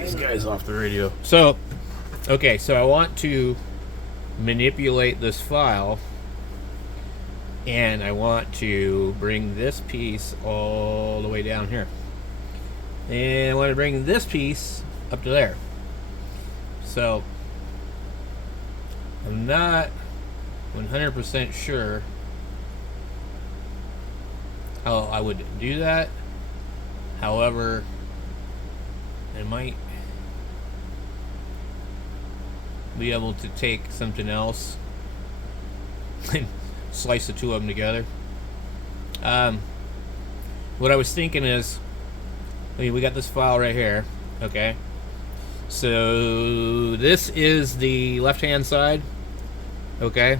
these guys off the radio. So, okay, so I want to manipulate this file, and I want to bring this piece all the way down here. And I want to bring this piece up to there. So, I'm not 100% sure how I would do that. However, I might be able to take something else and slice the two of them together. What I was thinking is, I mean, we got this file right here, okay? So this is the left-hand side, okay?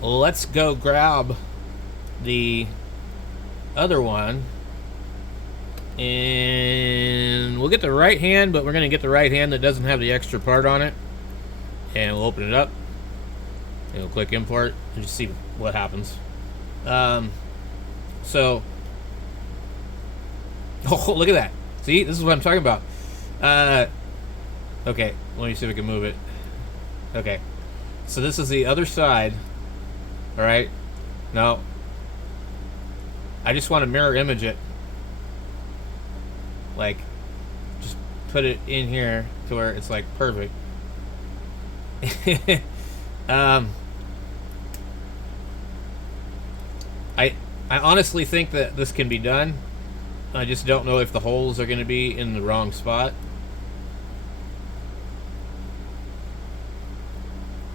Let's go grab the other one, and we'll get the right hand, but we're going to get the right hand that doesn't have the extra part on it, and we'll open it up, and we'll click import and just see what happens. So, oh, look at that. See, this is what I'm talking about. Okay, let me see if we can move it. Okay, so this is the other side. All right, now I just want to mirror image it, like just put it in here to where it's like perfect. I honestly think that this can be done. I just don't know if the holes are going to be in the wrong spot.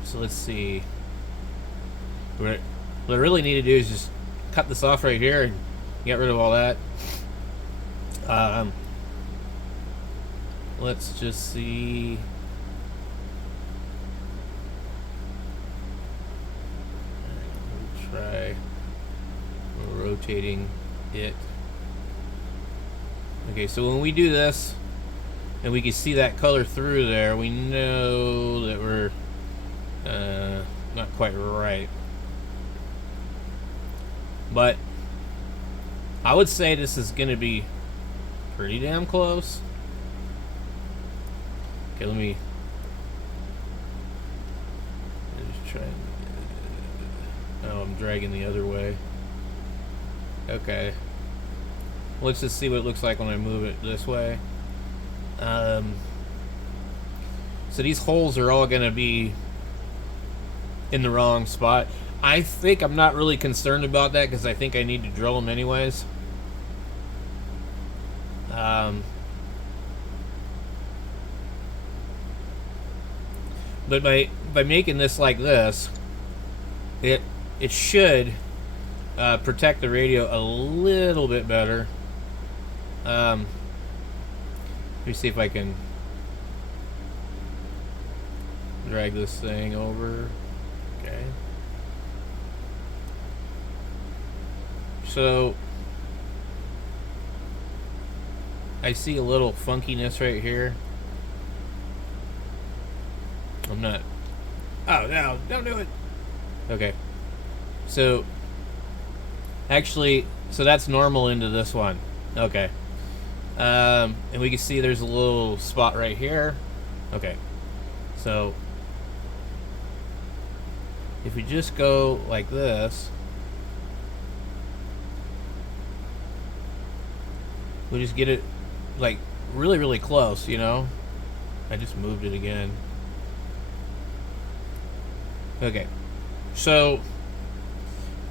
So let's see. What I really need to do is just cut this off right here and get rid of all that. Let's just see. We'll try rotating it. Okay, so when we do this, and we can see that color through there, we know that we're not quite right. But I would say this is going to be pretty damn close. Okay, let me just try. Oh, I'm dragging the other way. Okay. Let's just see what it looks like when I move it this way. So these holes are all going to be in the wrong spot. I think I'm not really concerned about that because I think I need to drill them anyways. But by making this like this, it should protect the radio a little bit better. Let me see if I can drag this thing over. Okay. So I see a little funkiness right here. I'm not. Oh no! Don't do it. Okay. So actually, so that's normal into this one. Okay. And we can see there's a little spot right here. Okay. So if we just go like this, we just get it like really, really close, you know? I just moved it again. Okay. So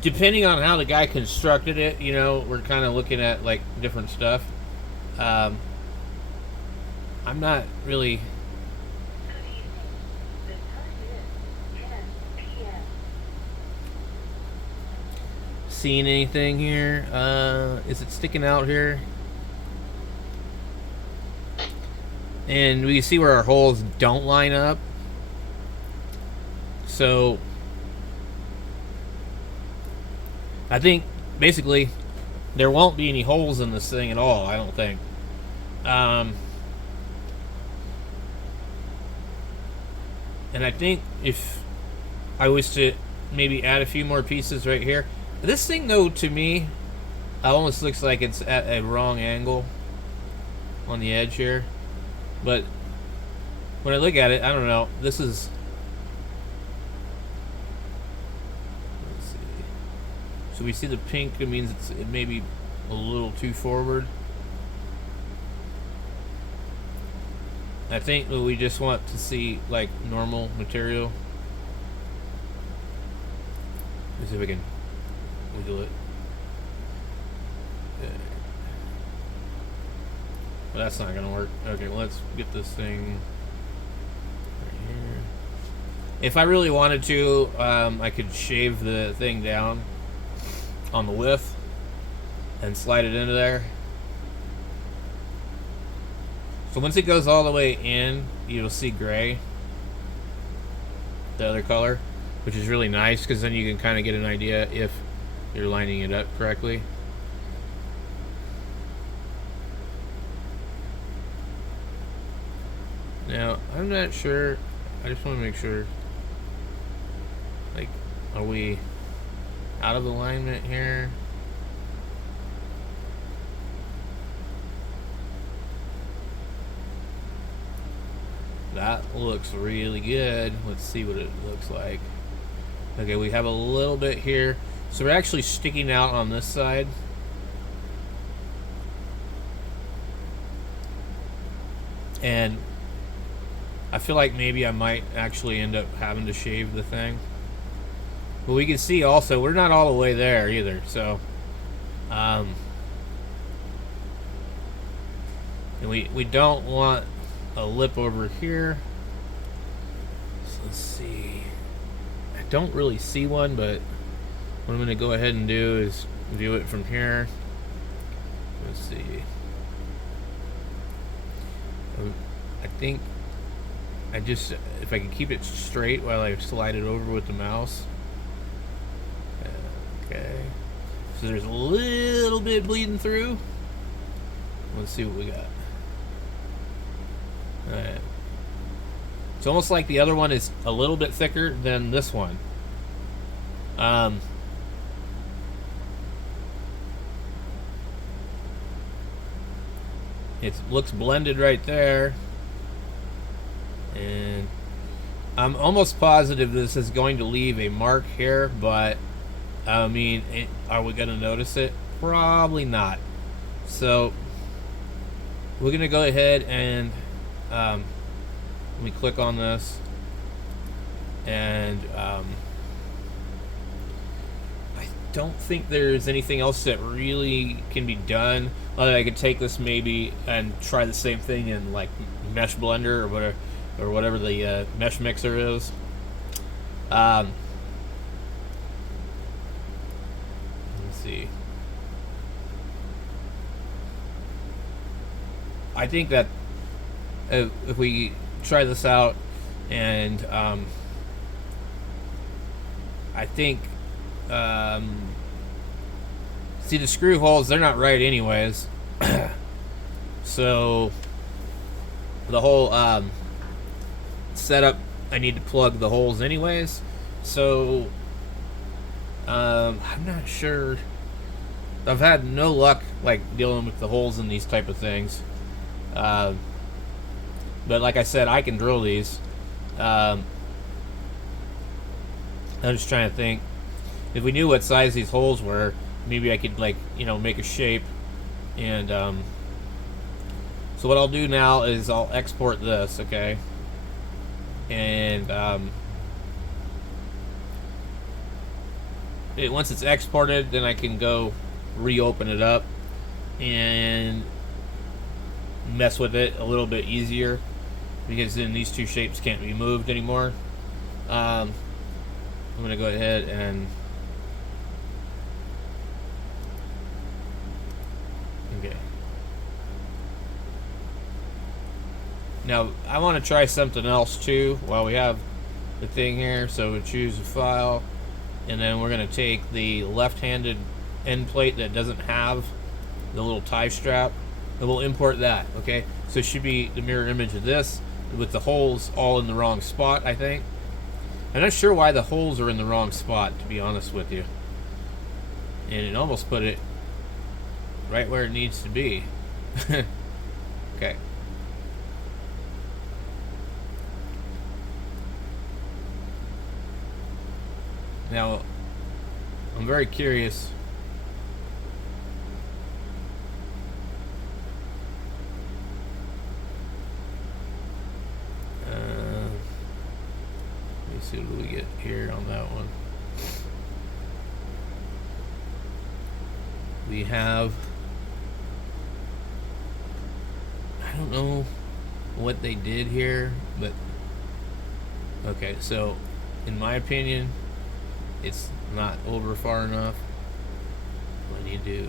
depending on how the guy constructed it, you know, we're kind of looking at like different stuff. I'm not really. Seeing anything here. Is it sticking out here? And we can see where our holes don't line up. So I think basically there won't be any holes in this thing at all, I don't think. And I think if I was to maybe add a few more pieces right here. This thing, though, to me, almost looks like it's at a wrong angle. on the edge here. But when I look at it, I don't know. This is... Let's see. So we see the pink. It means it may be a little too forward. I think that we just want to see like normal material. Let's see if we can wiggle it. Well, that's not gonna work. Okay, well, let's get this thing right here. If I really wanted to, I could shave the thing down on the width and slide it into there. So once it goes all the way in, you'll see gray, the other color, which is really nice because then you can kind of get an idea if you're lining it up correctly. Now, I'm not sure. I just want to make sure. Like, are we out of alignment here? That looks really good. Let's see what it looks like. Okay, we have a little bit here. So we're actually sticking out on this side. And I feel like maybe I might actually end up having to shave the thing. But we can see also, we're not all the way there either. So, and we don't want a lip over here. So let's see. I don't really see one, but what I'm going to go ahead and do is view it from here. Let's see. I think if I can keep it straight while I slide it over with the mouse. Okay. So there's a little bit bleeding through. Let's see what we got. Alright. It's almost like the other one is a little bit thicker than this one. It looks blended right there. And I'm almost positive this is going to leave a mark here, but I mean, are we going to notice it? Probably not. So we're going to go ahead and let me click on this, and I don't think there's anything else that really can be done. I could take this maybe and try the same thing in like Mesh Blender or whatever the mesh mixer is. Let's see. I think that if we try this out, and I think see the screw holes, they're not right anyways. So the whole setup, I need to plug the holes anyways. So I'm not sure. I've had no luck like dealing with the holes in these type of things. But like I said, I can drill these. I'm just trying to think. If we knew what size these holes were, maybe I could, like, you know, make a shape. And so what I'll do now is I'll export this, okay? And once it's exported, then I can go reopen it up and mess with it a little bit easier, because then these two shapes can't be moved anymore. I'm gonna go ahead and okay. Now I want to try something else too while we have the thing here. So we choose a file, and then we're gonna take the left-handed end plate that doesn't have the little tie strap, and we'll import that. Okay, so it should be the mirror image of this with the holes all in the wrong spot, I think. I'm not sure why the holes are in the wrong spot, to be honest with you. And it almost put it right where it needs to be. Okay. Now, I'm very curious. Let me see what we get here on that one. We have, I don't know what they did here, but okay, so in my opinion, it's not over far enough. What do you do?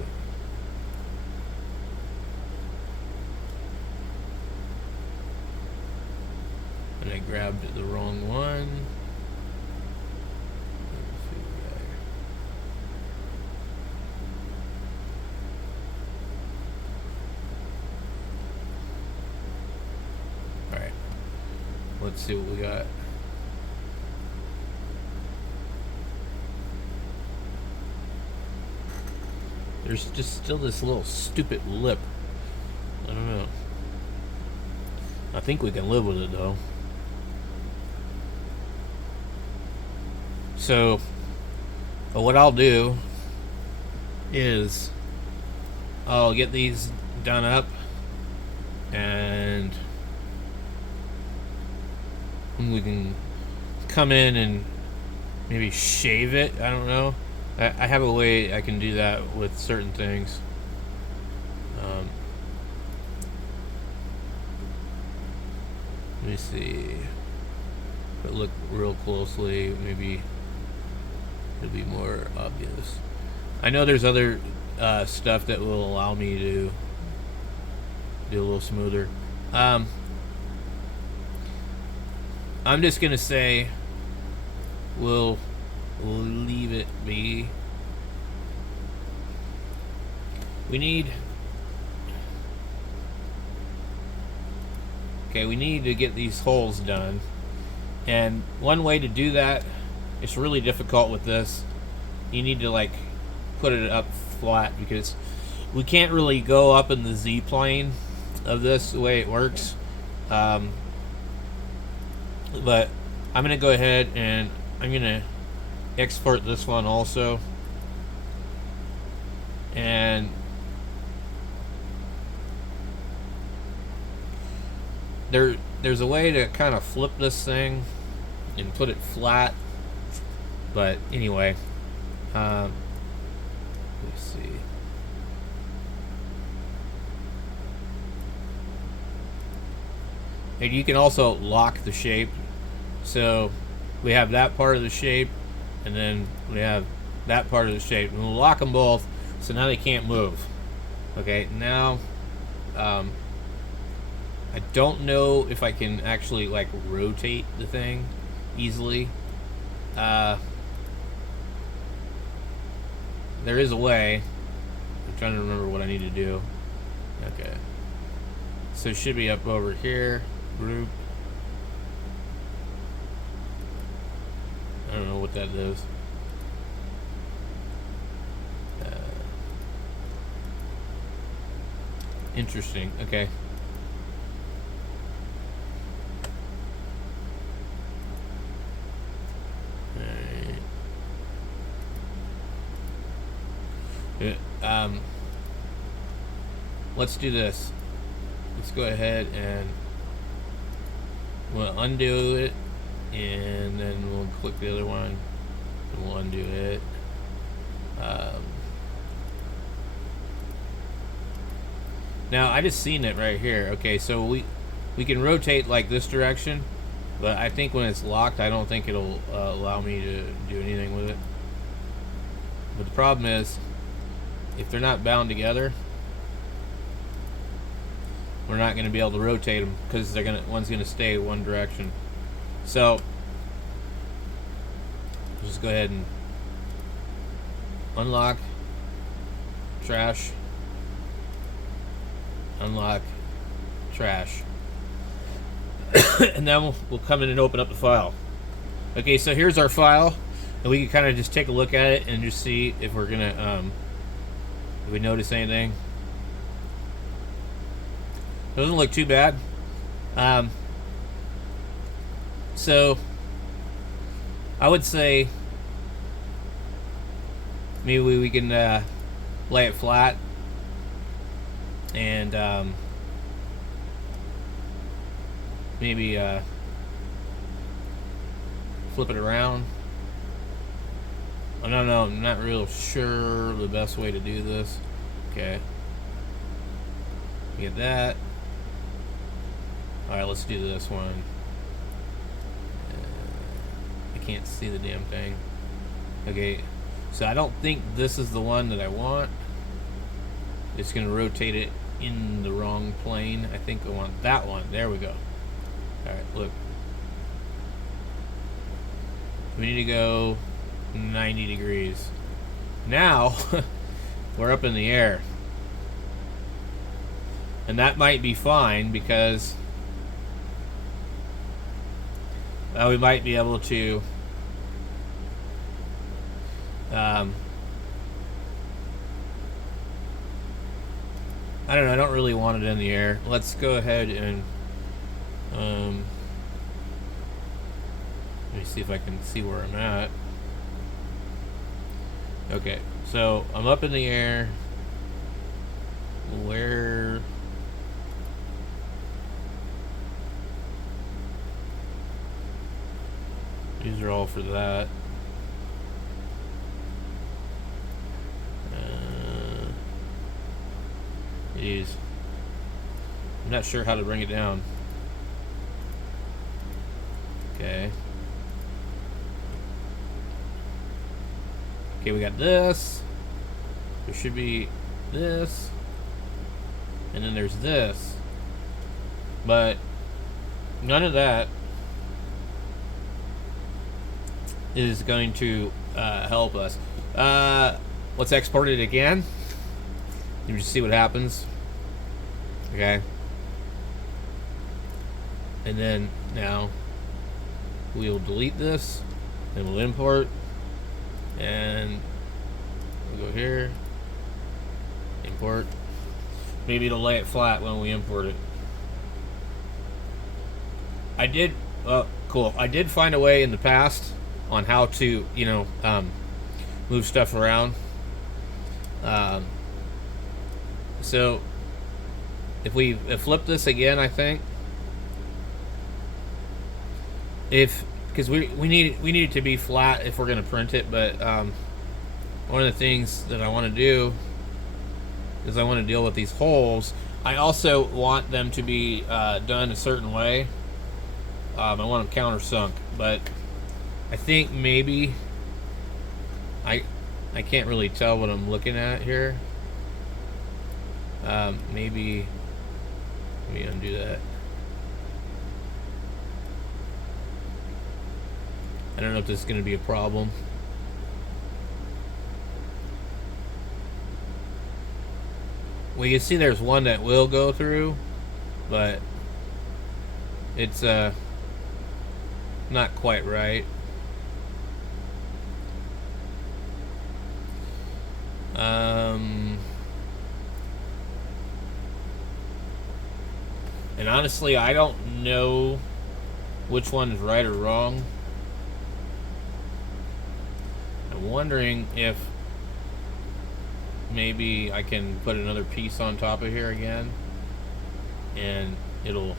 And I grabbed the wrong one. Let's see what we got here. Alright. Let's see what we got. There's just still this little stupid lip. I don't know. I think we can live with it though. So, what I'll do is I'll get these done up and we can come in and maybe shave it. I don't know. I have a way I can do that with certain things. Let me see. If I look real closely, maybe it'll be more obvious. I know there's other stuff that will allow me to do a little smoother. I'm just gonna say we'll leave it be. We need to get these holes done, and one way to do that, it's really difficult with this. You need to like put it up flat because we can't really go up in the Z plane of this the way it works. But I'm gonna go ahead and I'm gonna export this one also, and there's a way to kind of flip this thing and put it flat, but anyway, let's see. And you can also lock the shape, so we have that part of the shape and then we have that part of the shape, and we'll lock them both so now they can't move. Okay, now I don't know if I can actually like rotate the thing easily. There is a way. I'm trying to remember what I need to do. Okay, so it should be up over here, group. I don't know what that is. Interesting. Okay. Let's do this. Let's go ahead and we'll undo it, and then we'll click the other one and we'll undo it. Now I just seen it right here. Okay, so we can rotate like this direction, but I think when it's locked, I don't think it'll allow me to do anything with it. But the problem is, if they're not bound together, we're not going to be able to rotate them because one's going to stay one direction. So just go ahead and unlock, trash, unlock, trash, and then we'll come in and open up the file. Okay, so here's our file, and we can kind of just take a look at it and just see if we're gonna if we notice anything. Doesn't look too bad. So I would say maybe we can lay it flat and maybe flip it around. I don't know, I'm not real sure the best way to do this. Okay. Get that. Alright, let's do this one. I can't see the damn thing. Okay, so I don't think this is the one that I want. It's going to rotate it in the wrong plane. I think I want that one. There we go. Alright, look. We need to go 90 degrees. Now, we're up in the air. And that might be fine because we might be able to I don't know, I don't really want it in the air. Let's go ahead and let me see if I can see where I'm at. Okay, so I'm up in the air. Where... These are all for that. These. I'm not sure how to bring it down. Okay. Okay, we got this. There should be this. And then there's this. But none of that is going to help us. Let's export it again. You just see what happens. Okay. And then now we'll delete this and we'll import, and we'll go here, import. Maybe it'll lay it flat when we import it. I did cool. I did find a way in the past on how to, you know, move stuff around. So if we flip this again, I think because we need it to be flat if we're going to print it, but one of the things that I want to do is I want to deal with these holes. I also want them to be done a certain way. I want them countersunk, but I think maybe I can't really tell what I'm looking at here. Maybe let me undo that. I don't know if this is going to be a problem. Well, you can see there's one that will go through, but it's not quite right. And honestly, I don't know which one is right or wrong. I'm wondering if maybe I can put another piece on top of here again, and it'll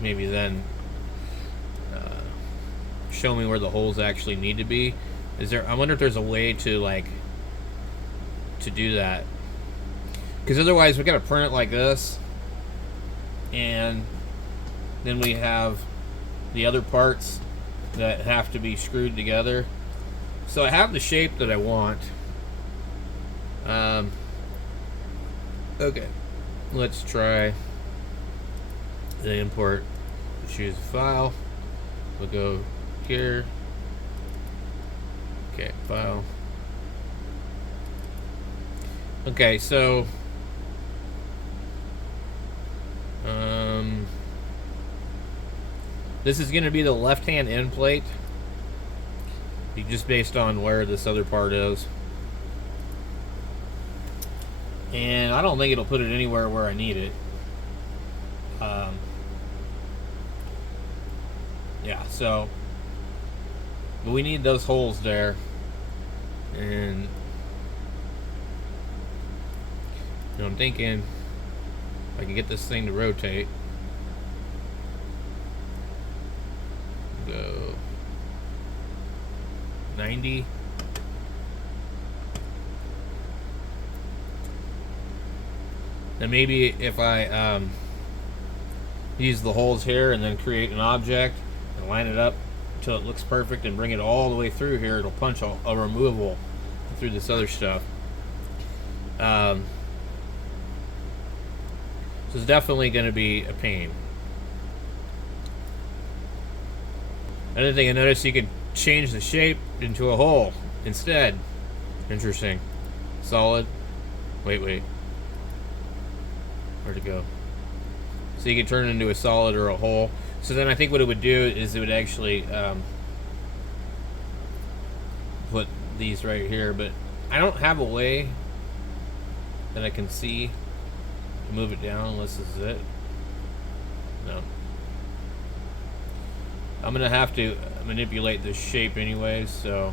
maybe then show me where the holes actually need to be. Is there? I wonder if there's a way to to do that, because otherwise we got to print it like this, and then we have the other parts that have to be screwed together. So I have the shape that I want. Okay, let's try the import. Choose file. We'll go here. Okay, file. Okay, so this is going to be the left-hand end plate, just based on where this other part is. and I don't think it'll put it anywhere where I need it. Yeah, so, but we need those holes there, and I'm thinking I can get this thing to rotate. Go 90. And maybe if I use the holes here and then create an object and line it up until it looks perfect and bring it all the way through here, it'll punch a removable through this other stuff. So it's definitely going to be a pain. Another thing I noticed, you can change the shape into a hole instead. Interesting. Solid. Wait. Where'd it go? So you can turn it into a solid or a hole. So then I think what it would do is it would actually put these right here, but I don't have a way that I can see to move it down unless this is it. No. I'm gonna have to manipulate this shape anyways, so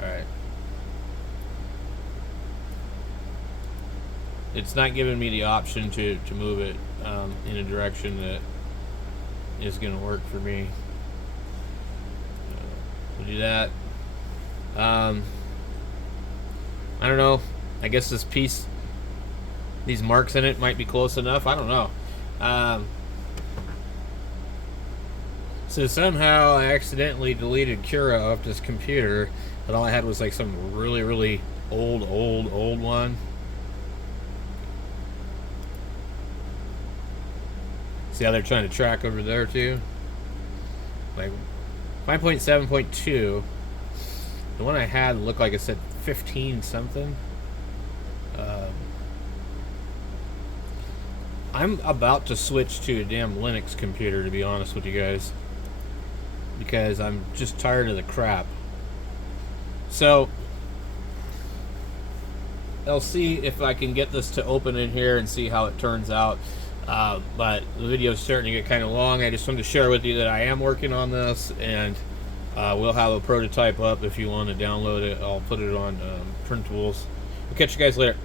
alright. It's not giving me the option to move it in a direction that is gonna work for me. We'll do that. I don't know. I guess this piece, these marks in it might be close enough. I don't know. So somehow I accidentally deleted Cura off this computer, but all I had was like some really old one. See how they're trying to track over there too? Like 5.7.2. The one I had looked like it said 15 something. I'm about to switch to a damn Linux computer, to be honest with you guys, because I'm just tired of the crap. So I'll see if I can get this to open in here and see how it turns out. But the video is starting to get kind of long. I just wanted to share with you that I am working on this, and we'll have a prototype up if you want to download it. I'll put it on printables. We'll catch you guys later.